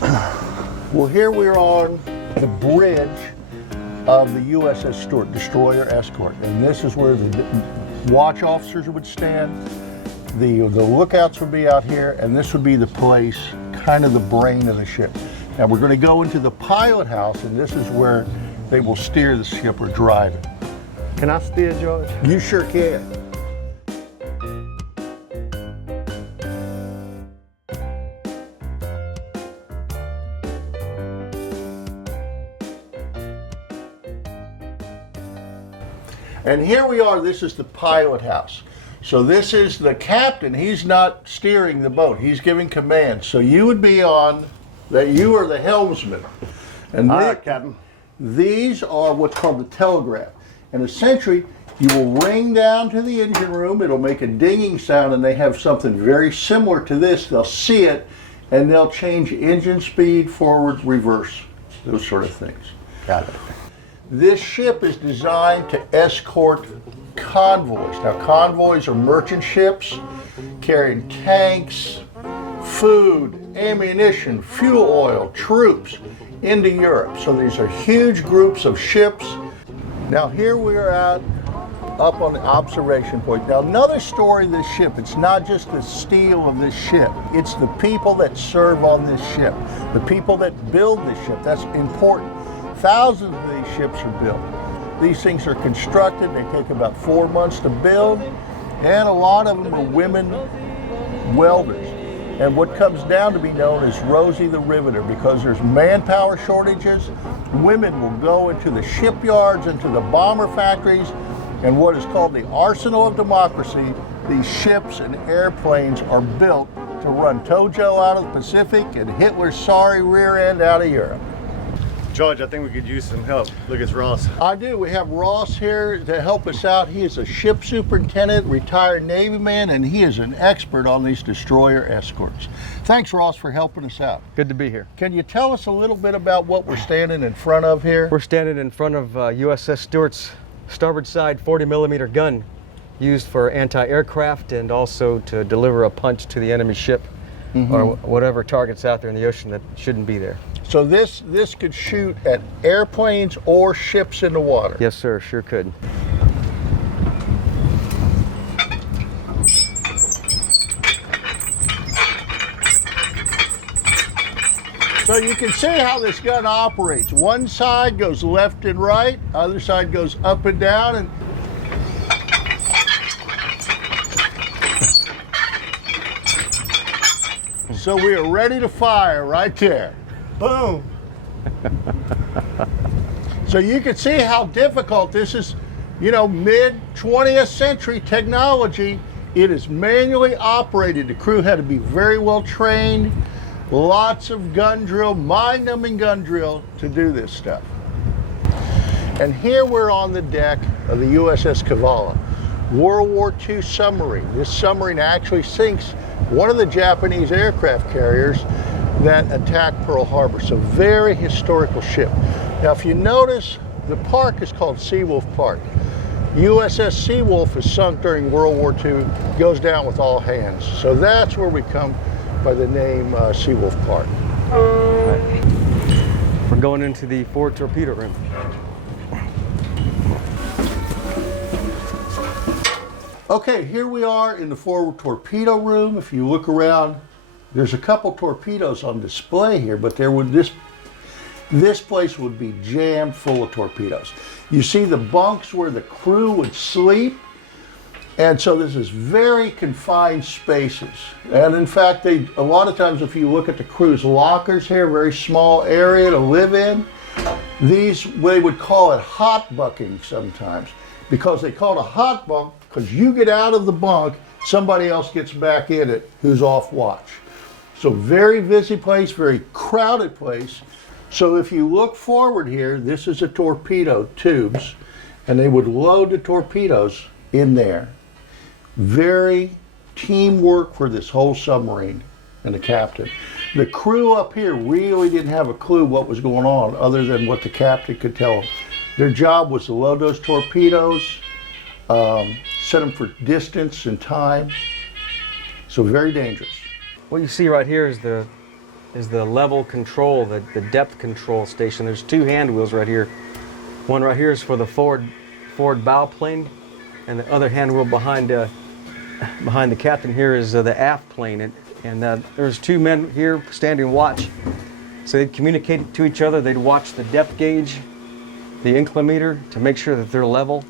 Well, here we're on the bridge of the USS Stewart, Destroyer Escort. And this is where the watch officers would stand. The lookouts would be out here, and this would be the place, kind of the brain of the ship. Now we're going to go into the pilot house, and this is where they will steer the ship or drive it. Can I steer, George? You sure can. And here we are, this is the pilot house. So this is the captain, he's not steering the boat, he's giving commands. So you would be on, that you are the helmsman. And All right, Captain. These are what's called the telegraph. And essentially, you will ring down to the engine room, it'll make a dinging sound, and they have something very similar to this. They'll see it, and they'll change engine speed, forward, reverse, those sort of things. Got it. This ship is designed to escort convoys. Now, convoys are merchant ships carrying tanks, food, ammunition, fuel oil, troops into Europe. So these are huge groups of ships. Now, here we are up on the observation point. Now, another story of this ship, it's not just the steel of this ship, it's the people that serve on this ship, the people that build this ship. That's important. Thousands of these ships are built. These things are constructed, they take about 4 months to build, and a lot of them are women welders. And what comes down to be known as Rosie the Riveter, because there's manpower shortages, women will go into the shipyards, into the bomber factories, and what is called the arsenal of democracy. These ships and airplanes are built to run Tojo out of the Pacific and Hitler's sorry rear end out of Europe. George, I think we could use some help. Look, it's Ross. I do. We have Ross here to help us out. He is a ship superintendent, retired Navy man, and he is an expert on these destroyer escorts. Thanks, Ross, for helping us out. Good to be here. Can you tell us a little bit about what we're standing in front of here? We're standing in front of USS Stewart's starboard side 40mm gun, used for anti-aircraft and also to deliver a punch to the enemy ship or whatever targets out there in the ocean that shouldn't be there. So this could shoot at airplanes or ships in the water? Yes, sir, sure could. So you can see how this gun operates. One side goes left and right, other side goes up and down, and so we are ready to fire right there. Boom. So you can see how difficult this is, you know, mid 20th century technology. It is manually operated. The crew had to be very well trained, lots of gun drill, mind-numbing gun drill to do this stuff. And here we're on the deck of the USS Kavala, World War II submarine. This submarine actually sinks one of the Japanese aircraft carriers that attacked Pearl Harbor. So very historical ship. Now if you notice, the park is called Seawolf Park. USS Seawolf is sunk during World War II, goes down with all hands. So that's where we come by the name Seawolf Park. We're going into the forward torpedo room. Okay, here we are in the forward torpedo room. If you look around, there's a couple torpedoes on display here, but this place would be jammed full of torpedoes. You see the bunks where the crew would sleep, and so this is very confined spaces. And in fact, a lot of times if you look at the crew's lockers here, very small area to live in, they would call it hot bunking sometimes, because they call it a hot bunk because you get out of the bunk, somebody else gets back in it who's off watch. So very busy place, very crowded place. So if you look forward here, this is a torpedo tubes, and they would load the torpedoes in there. Very teamwork for this whole submarine and the captain. The crew up here really didn't have a clue what was going on other than what the captain could tell them. Their job was to load those torpedoes, set them for distance and time. So very dangerous. What you see right here is the is the level control, the depth control station. There's two hand wheels right here. One right here is for the forward bow plane, and the other hand wheel behind the captain here is the aft plane. And there's two men here standing watch. So they'd communicate to each other. They'd watch the depth gauge, the inclinometer, to make sure that they're level.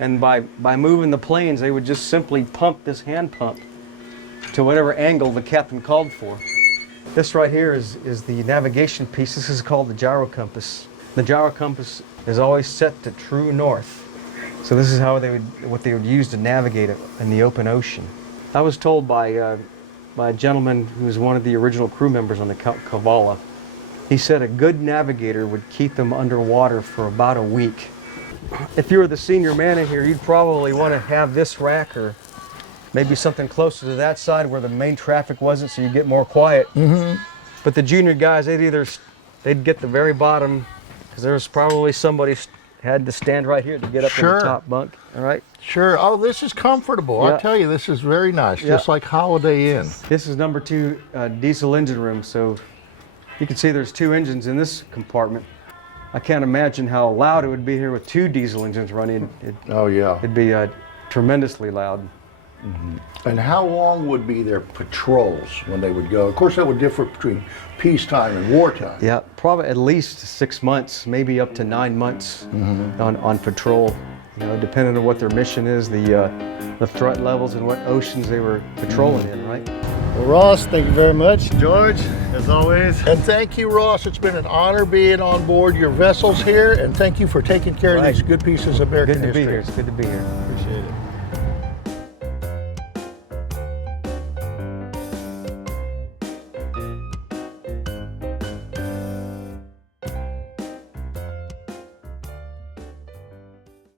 And by moving the planes, they would just simply pump this hand pump to whatever angle the captain called for. This right here is the navigation piece. This is called the gyro compass. The gyro compass is always set to true north. So this is how what they would use to navigate it in the open ocean. I was told by a gentleman who was one of the original crew members on the Kavala. He said a good navigator would keep them underwater for about a week. If you were the senior man in here, you'd probably want to have this rack or maybe something closer to that side where the main traffic wasn't, so you get more quiet. Mm-hmm. But the junior guys, they'd get the very bottom, because there was probably somebody had to stand right here to get up in the top bunk. All right. Sure. Oh, this is comfortable. Yeah. I'll tell you, this is very nice, just like Holiday Inn. This is number 2 diesel engine room. So you can see there's 2 engines in this compartment. I can't imagine how loud it would be here with 2 diesel engines running. Oh, yeah. It'd be tremendously loud. Mm-hmm. And how long would be their patrols when they would go? Of course, that would differ between peacetime and wartime. Yeah, probably at least 6 months, maybe up to 9 months on patrol. You know, depending on what their mission is, the threat levels and what oceans they were patrolling in, right? Well, Ross, thank you very much. George, as always. And thank you, Ross. It's been an honor being on board your vessels here, and thank you for taking care of these good pieces of American Good to be history. here. It's good to be here. Appreciate it.